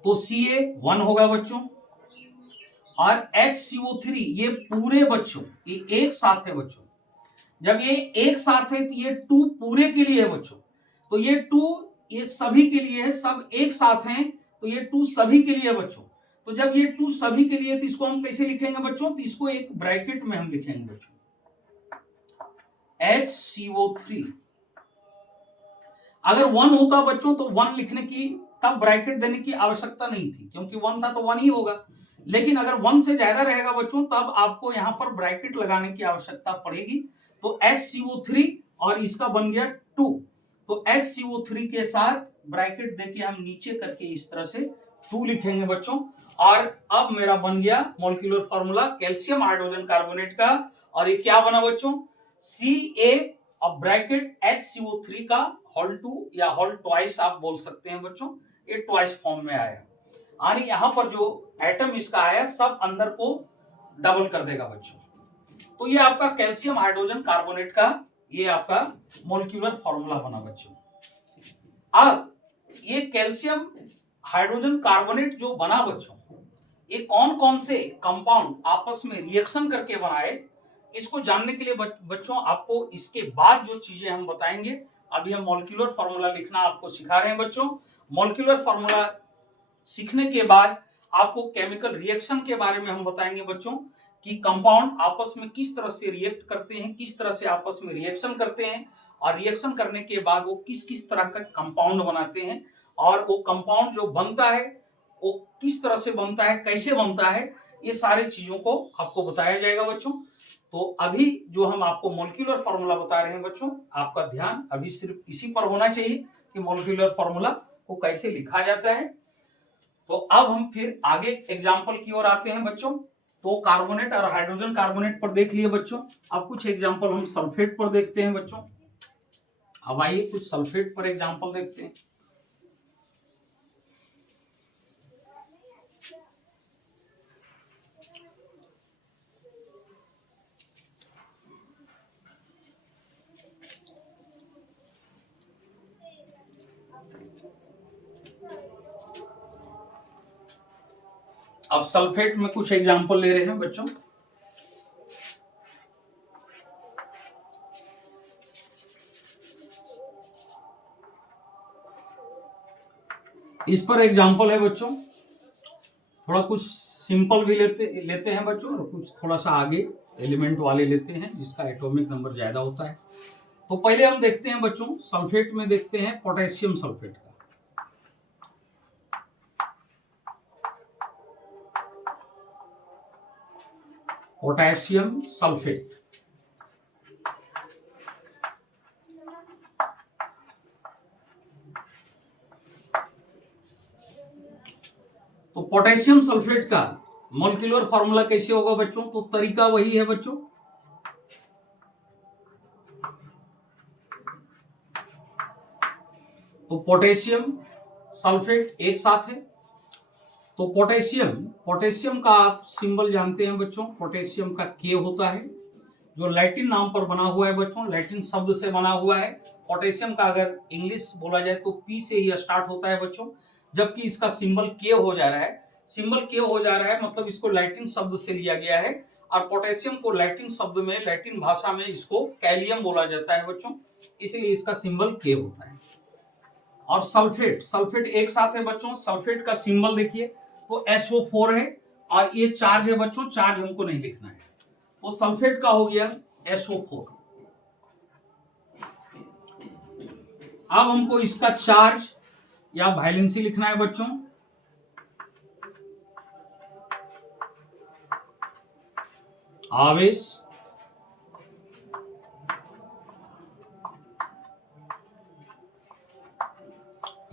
तो Ca1 होगा बच्चों, और HCO3 ये पूरे बच्चों ये एक साथ है बच्चों। जब ये एक साथ है तो ये 2 पूरे के लिए है बच्चों, तो ये 2 ये सभी के लिए है, सब एक साथ हैं, तो ये 2 सभी के लिए है बच्चों। तो जब ये 2 सभी के लिए, तो इसको हम कैसे लिखेंगे बच्चों, तो इसको एक ब्रैकेट में हम लिखेंगे बच्चों, HCO3। अगर 1 होता बच्चों तो 1 लिखने की, तब ब्रैकेट देने की आवश्यकता नहीं थी, क्योंकि 1 था तो 1 ही होगा। लेकिन अगर 1 से ज्यादा रहेगा बच्चों, तब आपको यहां पर ब्रैकेट लगाने की आवश्यकता पड़ेगी। तो HCO3 और इसका बन गया 2, तो HCO3 के साथ ब्रैकेट देके हम नीचे करके इस तरह से 2 लिखेंगे बच्चों। और अब मेरा बन गया molecular formula calcium hydrogen carbonate का, और ये क्या बना बच्चों, Ca और ब्रैकेट HCO3 का होल 2 या होल ट्वाइस आप बोल सकते हैं बच्चों, ये ट्वाइस फॉर्म में आया। यानी यहां पर जो एटम इसका आया सब अंदर को डबल कर देगा बच्चों। तो ये आपका कैल्शियम हाइड्रोजन कार्बोनेट का ये आपका मॉलिक्यूलर फॉर्मूला बना बच्चों। अब ये कैल्शियम हाइड्रोजन कार्बोनेट जो बना बच्चों, ये कौन कौन से कंपाउंड आपस में रिएक्शन करके बनाए, इसको जानने के लिए बच्चों आपको इसके बाद जो चीजें हम बताएंगे। अभी हम मॉलिक्यूलर फॉर्मूला लिखना आपको सिखा रहे हैं बच्चों। मॉलिक्यूलर फॉर्मूला सीखने के बाद आपको केमिकल रिएक्शन के बारे में हम बताएंगे बच्चों, कि कंपाउंड आपस में किस तरह से रिएक्ट करते हैं, किस तरह से आपस में रिएक्शन करते हैं, और रिएक्शन करने के बाद वो किस किस तरह का कंपाउंड बनाते हैं, और वो कंपाउंड जो बनता है वो किस तरह से बनता है, कैसे बनता है, ये सारी चीजों को आपको बताया जाएगा बच्चों। तो अभी जो हम आपको मॉलिक्यूलर फॉर्मूला बता रहे हैं बच्चों, आपका ध्यान अभी सिर्फ इसी पर होना चाहिए कि मॉलिक्यूलर फॉर्मूला को कैसे लिखा जाता है। तो अब हम फिर आगे एग्जाम्पल की ओर आते हैं बच्चों। तो कार्बोनेट और हाइड्रोजन कार्बोनेट पर देख लिए बच्चों, अब कुछ एग्जाम्पल हम सल्फेट पर देखते हैं बच्चों। अब आइए कुछ सल्फेट पर एग्जाम्पल देखते हैं। अब सल्फेट में कुछ एग्जांपल ले रहे हैं बच्चों। इस पर एग्जांपल है बच्चों, थोड़ा कुछ सिंपल भी लेते हैं बच्चों, और कुछ थोड़ा सा आगे एलिमेंट वाले लेते हैं जिसका एटॉमिक नंबर ज्यादा होता है। तो पहले हम देखते हैं बच्चों, सल्फेट में देखते हैं पोटेशियम सल्फेट का। पोटेशियम सल्फेट, तो पोटेशियम सल्फेट का मॉलिक्यूलर फार्मूला कैसे होगा बच्चों? तो तरीका वही है बच्चों, तो पोटेशियम सल्फेट एक साथ है। तो पोटेशियम का आप सिंबल जानते हैं बच्चों, पोटेशियम का के होता है, जो लैटिन नाम पर बना हुआ है बच्चों, लैटिन शब्द से बना हुआ है। पोटेशियम का अगर इंग्लिश बोला जाए तो पी से ही स्टार्ट होता है बच्चों, जबकि इसका सिंबल के हो जा रहा है। सिंबल के हो जा रहा है मतलब इसको लैटिन शब्द से लिया गया है, और पोटेशियम को लैटिन शब्द में, लैटिन भाषा में इसको कैलियम बोला जाता है बच्चों, इसलिए इसका सिंबल के होता है। और सल्फेट एक साथ है बच्चों। सल्फेट का सिंबल देखिए तो SO4 है, और ये चार्ज है बच्चों, चार्ज हमको नहीं लिखना है, तो सल्फेट का हो गया SO4। अब हमको इसका चार्ज या वैलेंसी लिखना है बच्चों, आवेश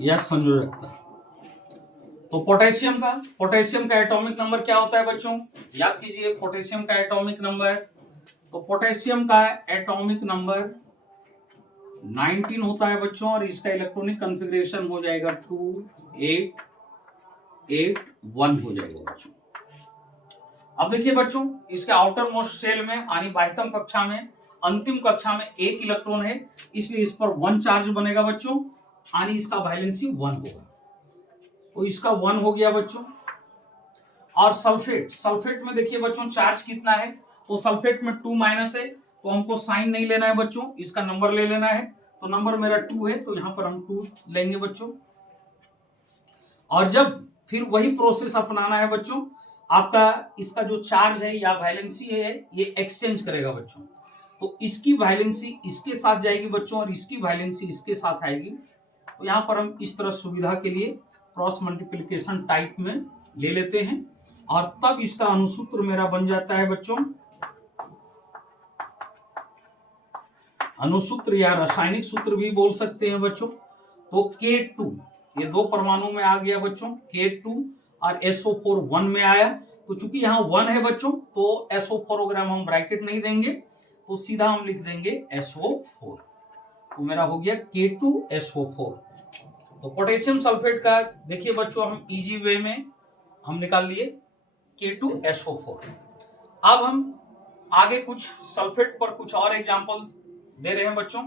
या संयोजकता। तो पोटेशियम का एटॉमिक नंबर क्या होता है बच्चों? याद कीजिए पोटेशियम का एटॉमिक नंबर, तो पोटेशियम का एटॉमिक नंबर 19 होता है बच्चों, और इसका इलेक्ट्रॉनिक कॉन्फ़िगरेशन हो जाएगा 2881 हो जाएगा बच्चों। अब देखिए बच्चों, इसके आउटर मोस्ट सेल में यानी बाह्यतम कक्षा में, अंतिम कक्षा में 1 इलेक्ट्रॉन है, इसलिए इस पर 1 चार्ज बनेगा बच्चों, यानी इसका वैलेंसी 1 होगा, तो इसका 1 हो गया बच्चों। और सल्फेट में देखिए बच्चों चार्ज कितना है, तो सल्फेट में 2 माइनस है, तो हमको साइन नहीं लेना है बच्चों, इसका नंबर ले लेना है। तो नंबर मेरा 2 है, तो यहां पर हम 2 लेंगे बच्चों। और जब फिर वही प्रोसेस अपनाना है बच्चों, आपका इसका जो चार्ज है या वैलेंसी है ये एक्सचेंज करेगा बच्चों, तो इसकी वैलेंसी इसके साथ जाएगी बच्चों, और इसकी वैलेंसी इसके साथ आएगी। तो यहां पर हम इस तरह सुविधा के लिए क्रॉस मल्टीप्लिकेशन टाइप में ले लेते हैं, और तब इसका अनुसूत्र मेरा बन जाता है बच्चों, अनुसूत्र या रासायनिक सूत्र भी बोल सकते हैं बच्चों। तो K2 ये 2 परमाणु में आ गया बच्चों, K2 और SO4 1 में आया, तो चूंकि यहाँ 1 है बच्चों तो SO4 वगैरह हम ब्रैकेट नहीं देंगे, तो सीधा हम लिख देंगे SO4, तो मेरा हो गया K2SO4। तो पोटेशियम सल्फेट का देखिए बच्चों हम इजी वे में हम निकाल लिए K2SO4। अब हम आगे कुछ सल्फेट पर कुछ और एग्जांपल दे रहे हैं बच्चों।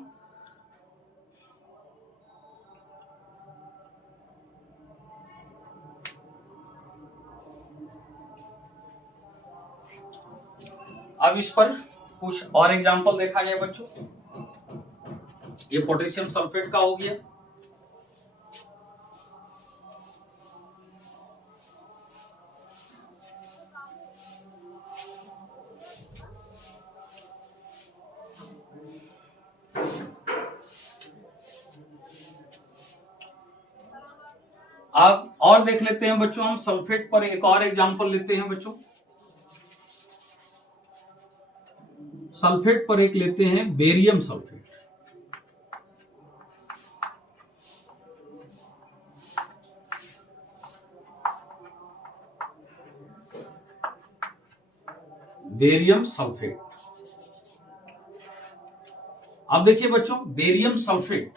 अब इस पर कुछ और एग्जांपल देखा जाए बच्चों। ये पोटेशियम सल्फेट का हो गया, अब और देख लेते हैं बच्चों, हम सल्फेट पर एक और एग्जांपल लेते हैं बच्चों। सल्फेट पर एक लेते हैं बेरियम सल्फेट। बेरियम सल्फेट, अब देखिए बच्चों बेरियम सल्फेट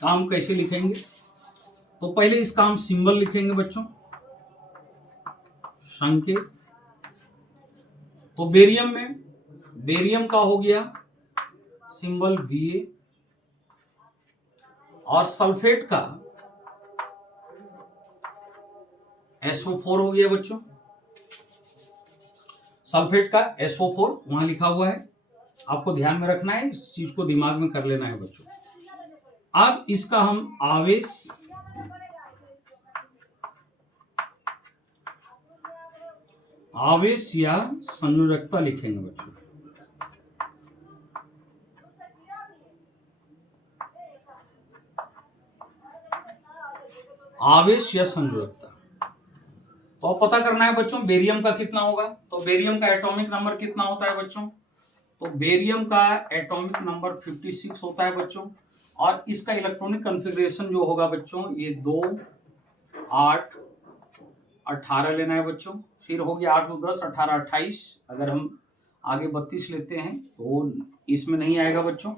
का हम कैसे लिखेंगे, तो पहले इसका हम सिंबल लिखेंगे बच्चों, संकेत। तो बेरियम का हो गया सिंबल Ba, और सल्फेट का SO4 हो गया बच्चों। सल्फेट का SO4 वहां लिखा हुआ है, आपको ध्यान में रखना है, इस चीज को दिमाग में कर लेना है बच्चों। अब इसका हम आवेश या संयोजकता लिखेंगे बच्चों। आवेश या संयोजकता, तो पता करना है बच्चों बेरियम का कितना होगा। तो बेरियम का एटॉमिक नंबर कितना होता है बच्चों? तो बेरियम का एटॉमिक नंबर 56 होता है बच्चों। और इसका इलेक्ट्रॉनिक कॉन्फ़िगरेशन जो होगा बच्चों, ये 2 8 18 लेना है बच्चों। फिर हो गया 8 2 10 18 28। अगर हम आगे 32 लेते हैं तो इसमें नहीं आएगा बच्चों।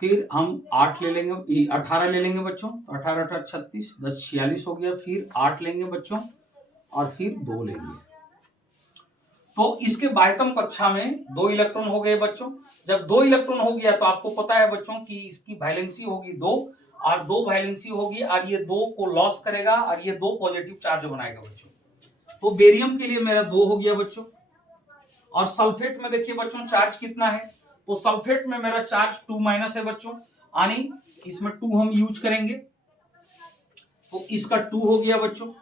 फिर हम 8 ले लेंगे, 18 ले लेंगे बच्चों। तो 18 18 36 10 46 हो गया। फिर 8 लेंगे बच्चों और फिर 2 लेंगे। तो इसके बाह्यतम कक्षा में 2 इलेक्ट्रॉन हो गए बच्चों। जब 2 इलेक्ट्रॉन हो गया तो आपको पता है बच्चों कि इसकी वैलेंसी होगी 2 और 2 वैलेंसी होगी और ये 2 को लॉस करेगा और ये 2 पॉजिटिव चार्ज बनाएगा बच्चों। तो बेरियम के लिए मेरा 2 हो गया बच्चों। और सल्फेट में देखिए बच्चों चार्ज कितना है, तो सल्फेट में मेरा चार्ज 2- है बच्चों, यानी इसमें 2 हम यूज करेंगे। तो इसका 2 हो गया बच्चों।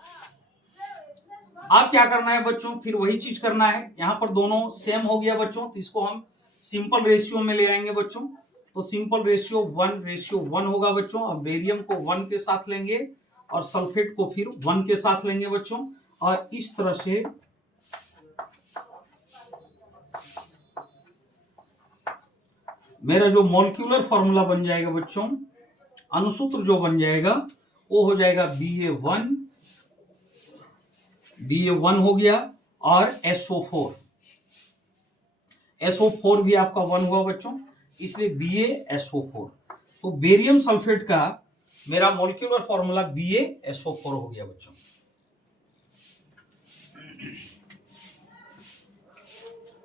अब क्या करना है बच्चों, फिर वही चीज करना है। यहां पर दोनों सेम हो गया बच्चों, तो इसको हम सिंपल रेशियो में ले आएंगे बच्चों। तो सिंपल रेशियो 1:1 होगा बच्चों। अब बेरियम को 1 के साथ लेंगे और सल्फेट को फिर 1 के साथ लेंगे बच्चों। और इस तरह से मेरा जो मॉलिक्यूलर फॉर्मूला बन जाएगा बच्चों, अणुसूत्र जो बन जाएगा वो हो जाएगा Ba1 हो गया और SO4 भी आपका 1 हुआ बच्चों, इसलिए BaSO4। तो बेरियम सल्फेट का मेरा मॉलिक्यूलर फॉर्मूला BaSO4 हो गया बच्चों।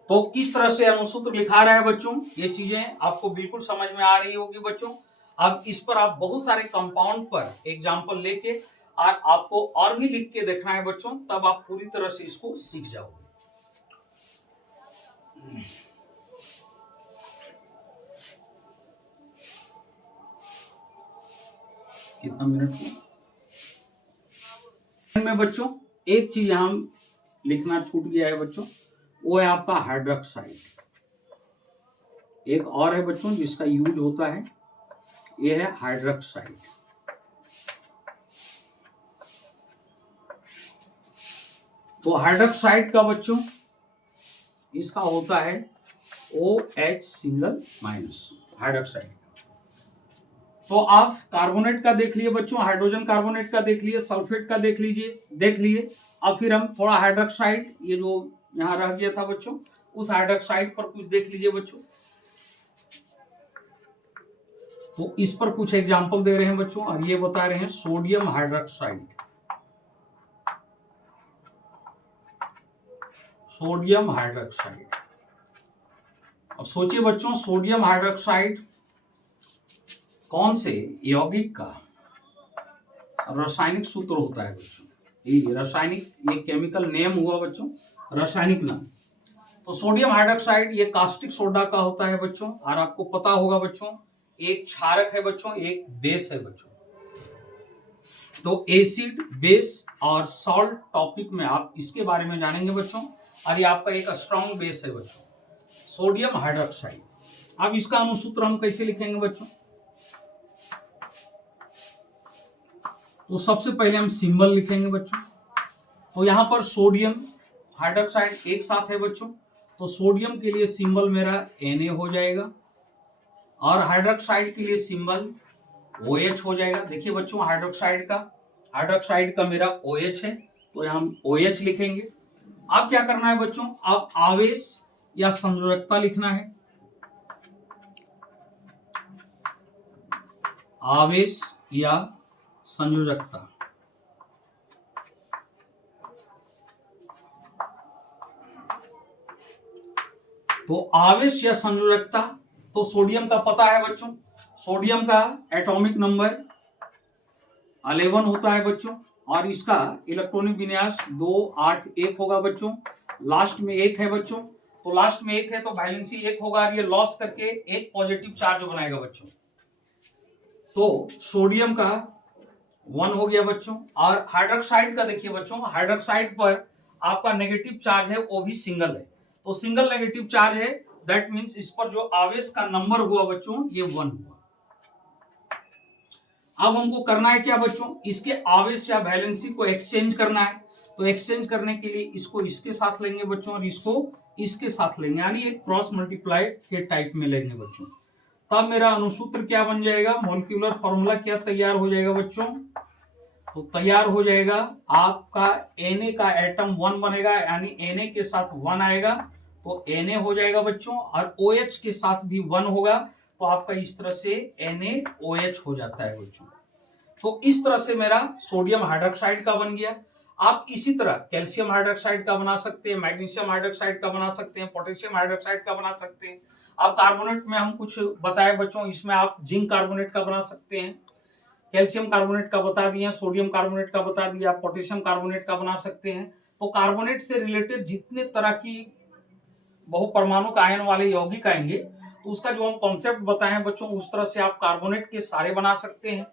तो किस तरह से अणुसूत्र लिखा रहा है बच्चों, ये चीजें आपको बिल्कुल समझ में आ रही होगी बच्चों। अब इस पर आप बहुत सारे कंपाउंड पर एग्जांपल लेके और आपको और भी लिख के देखना है बच्चों, तब आप पूरी तरह से इसको सीख जाओगे। कितना मिनट में बच्चों, एक चीज यहां लिखना छूट गया है बच्चों, वो है आपका हाइड्रोक्साइड। एक और है बच्चों जिसका यूज होता है, ये है हाइड्रोक्साइड। तो हाइड्रोक्साइड का बच्चों इसका होता है OH- हाइड्रोक्साइड। तो आप कार्बोनेट का देख लिए बच्चों, हाइड्रोजन कार्बोनेट का देख लिए, सल्फेट का देख लिए। अब फिर हम थोड़ा हाइड्रोक्साइड, ये जो यहां रह गया था बच्चों, उस हाइड्रोक्साइड पर कुछ देख लीजिए बच्चों। तो इस पर कुछ एग्जांपल दे रहे हैं बच्चों और ये बता रहे हैं सोडियम हाइड्रोक्साइड। सोडियम हाइड्रोक्साइड, अब सोचिए बच्चों, सोडियम हाइड्रोक्साइड कौन से यौगिक का रासायनिक सूत्र होता है बच्चों? ये रासायनिक, ये केमिकल नेम हुआ बच्चों, रासायनिक नाम। तो सोडियम हाइड्रोक्साइड ये कास्टिक सोडा का होता है बच्चों। और आपको पता होगा बच्चों, एक क्षारक है बच्चों, एक बेस है बच्चों। तो एसिड, बेस और सॉल्ट टॉपिक में आप इसके बारे में जानेंगे बच्चों। और ये आपका एक स्ट्रॉन्ग बेस है बच्चों, सोडियम हाइड्रोक्साइड। अब इसका अणुसूत्र हम कैसे लिखेंगे बच्चों? तो सबसे पहले हम सिंबल लिखेंगे बच्चों। तो यहां पर सोडियम हाइड्रोक्साइड एक साथ है बच्चों, तो सोडियम के लिए सिंबल मेरा Na हो जाएगा और हाइड्रोक्साइड के लिए सिंबल OH हो जाएगा। देखिए बच्चों, हाइड्रोक्साइड का मेरा OH है, तो यहां हम OH लिखेंगे। अब क्या करना है बच्चों, अब आवेश या संयोजकता लिखना है। आवेश या संयोजकता, तो आवेश या संयोजकता, तो सोडियम का पता है बच्चों, सोडियम का एटॉमिक नंबर 11 होता है बच्चों, और इसका इलेक्ट्रॉनिक विन्यास 281 होगा बच्चों। लास्ट में 1 है बच्चों, तो लास्ट में 1 है तो वैलेंसी 1 होगा, और ये लॉस करके एक पॉजिटिव चार्ज बनाएगा बच्चों। तो सोडियम का 1 हो गया बच्चों। और हाइड्रोक्साइड का देखिए बच्चों, हाइड्रोक्साइड पर आपका नेगेटिव चार्ज है, वो भी सिंगल है, तो सिंगल नेगेटिव चार्ज है, दैट मीन्स इस पर जो आवेश का नंबर हुआ बच्चों ये 1 हुआ। अब हमको करना है क्या बच्चों, इसके आवेश या वैलेंसी को एक्सचेंज करना है। तो एक्सचेंज करने के लिए इसको इसके साथ लेंगे बच्चों, और इसको इसके साथ लेंगे, यानी एक क्रॉस मल्टीप्लाई के टाइप में लेंगे बच्चों। तब मेरा अनुसूत्र क्या बन जाएगा, मॉलिक्यूलर फॉर्मूला क्या तैयार हो जाएगा बच्चों। तो तैयार हो जाएगा आपका Na का एटम 1 बनेगा, यानी Na के साथ 1 आएगा तो Na हो जाएगा बच्चों, और OH के साथ भी 1 होगा, तो आपका इस तरह से NaOH हो जाता है बच्चों। तो इस तरह से मेरा सोडियम हाइड्रोक्साइड का बन गया। आप इसी तरह कैल्शियम हाइड्रोक्साइड का बना सकते हैं, मैग्नीशियम हाइड्रोक्साइड का बना सकते हैं, पोटेशियम हाइड्रोक्साइड का बना सकते हैं। अब कार्बोनेट में हम कुछ बताए बच्चों, इसमें आप जिंक कार्बोनेट का बना सकते हैं, कैल्शियम कार्बोनेट का बता दिया, सोडियम कार्बोनेट का बता दिया, पोटेशियम कार्बोनेट का बना सकते हैं। तो कार्बोनेट से रिलेटेड जितने तरह की बहुपरमाणु आयन वाले यौगिक आएंगे, तो उसका जो हम कॉन्सेप्ट बताए बच्चों, उस तरह से आप कार्बोनेट के सारे बना सकते हैं।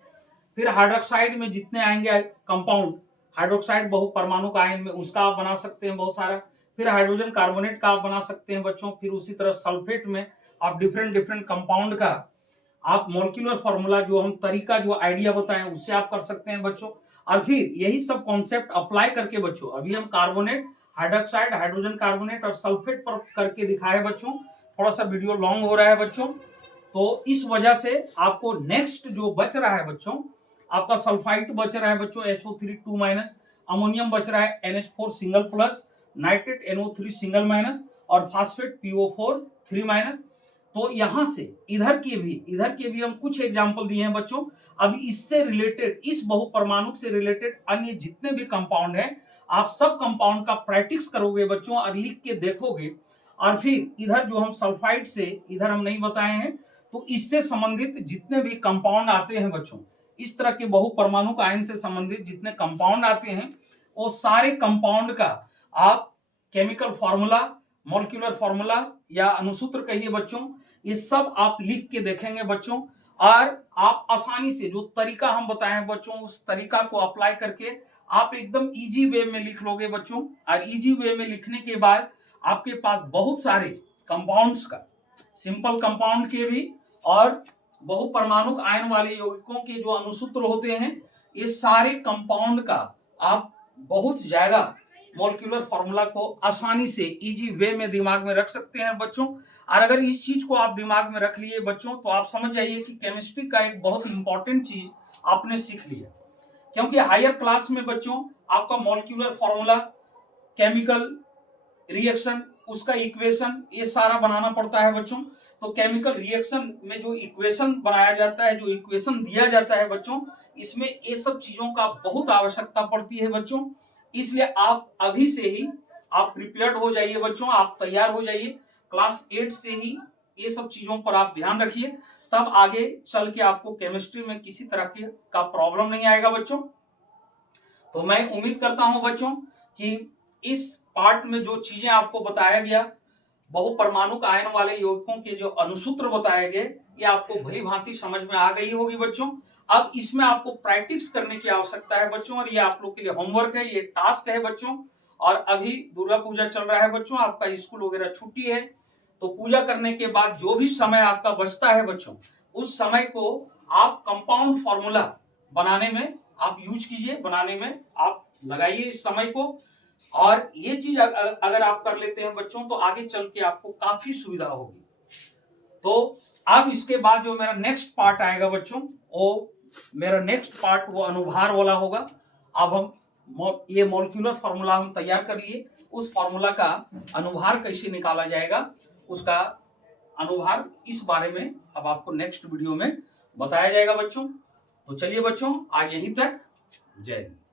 फिर हाइड्रोक्साइड में जितने आएंगे कंपाउंड, हाइड्रोक्साइड बहुपरमाणु आयन में, उसका आप बना सकते हैं बहुत सारा। फिर हाइड्रोजन कार्बोनेट का आप बना सकते हैं बच्चों। फिर उसी तरह सल्फेट में आप डिफरेंट डिफरेंट कंपाउंड का आप मॉलिक्यूलर फॉर्मूला जो हम तरीका जो आइडिया बताएं उससे आप कर सकते हैं बच्चों। और फिर यही सब कॉन्सेप्ट अप्लाई करके बच्चों, अभी हम कार्बोनेट, हाइड्रोक्साइड, हाइड्रोजन कार्बोनेट और सल्फेट पर करके दिखाए बच्चों। थोड़ा सा वीडियो लॉन्ग हो रहा है बच्चों, तो इस वजह से आपको नेक्स्ट जो बच रहा है बच्चों, आपका सल्फाइड बच रहा है बच्चों SO3 2-, अमोनियम बच रहा है NH4 single plus, nitrate NO3 single minus, और फास्फेट PO4 3-। तो यहां से इधर के भी हम कुछ एग्जांपल दिए हैं बच्चों। अब इससे रिलेटेड, इस बहुपरमाणु से रिलेटेड अन्य जितने भी कंपाउंड हैं, आप सब कंपाउंड का प्रैक्टिस करोगे बच्चों और लिख के देखोगे। और फिर इधर जो हम सल्फाइड से इधर हम नहीं बताए हैं, तो इससे संबंधित जितने भी कंपाउंड आते हैं बच्चों, इस तरह के बहुपरमाणु आयन से संबंधित जितने कंपाउंड आते हैं, वो सारे कंपाउंड का आप केमिकल फॉर्मूला, मॉलिक्यूलर फॉर्मूला या अनुसूत्र कहिए बच्चों, ये सब आप लिख के देखेंगे बच्चों। और आप आसानी से जो तरीका हम बताए हैं बच्चों, उस तरीका को अप्लाई करके आप एकदम इजी वे में लिख लोगे बच्चों। और इजी वे में लिखने के बाद आपके पास बहुत सारे कंपाउंड्स का, सिंपल कंपाउंड के भी और बहुपरमाणु आयन वाले यौगिकों के जो अनुसूत्र होते हैं, ये सारे कंपाउंड का आप बहुत ज्यादा मॉलिक्यूलर फॉर्मूला को आसानी से इजी वे में दिमाग में रख सकते हैं बच्चों। और अगर इस चीज को आप दिमाग में रख लिए बच्चों, तो आप समझ जाइए कि केमिस्ट्री का एक बहुत इंपॉर्टेंट चीज आपने सीख लिया। क्योंकि हायर क्लास में बच्चों आपका मॉलिक्यूलर फॉर्मूला, केमिकल रिएक्शन, उसका इक्वेशन, ये सारा बनाना पड़ता है बच्चों। तो केमिकल रिएक्शन में जो इक्वेशन बनाया जाता है, जो इक्वेशन दिया जाता है बच्चों, इसमें ये सब चीजों का बहुत आवश्यकता पड़ती है बच्चों। इसलिए आप अभी से ही आप प्रिपेयर्ड हो जाइए बच्चों, आप तैयार हो जाइए। क्लास 8 से ही ये सब चीजों पर आप ध्यान रखिए, तब आगे चल के आपको केमिस्ट्री में किसी तरह का प्रॉब्लम नहीं आएगा बच्चों। तो मैं उम्मीद करता हूं बच्चों कि इस पार्ट में जो चीजें आपको बताया गया, बहुपरमाणु आयन वाले यौगिकों के जो अनुसूत्र बताए गए, ये आपको भली भांति समझ में आ गई होगी बच्चों। अब इसमें आपको प्रैक्टिस करने की आवश्यकता है बच्चों, और ये आप लोग के लिए होमवर्क है, ये टास्क है बच्चों। और अभी दुर्गा पूजा चल रहा है बच्चों, आपका स्कूल वगैरह छुट्टी है, तो पूजा करने के बाद जो भी समय आपका बचता है बच्चों, उस समय को आप कंपाउंड फॉर्मूला बनाने में आप यूज कीजिए, बनाने में आप लगाइए इस समय को। और ये चीज अगर आप कर लेते हैं बच्चों, तो आगे चल के आपको काफी सुविधा होगी। तो अब इसके बाद जो मेरा नेक्स्ट पार्ट आएगा बच्चों, वो मेरा नेक्स्ट पार्ट वो अनुभार वाला होगा। अब हम ये मॉलिक्यूलर फॉर्मूला हम तैयार कर लिए, उस फॉर्मूला का अनुभार कैसे निकाला जाएगा, उसका अनुभार, इस बारे में अब आपको नेक्स्ट वीडियो में बताया जाएगा बच्चों। तो चलिए बच्चों, आज यहीं तक। जय हिंद।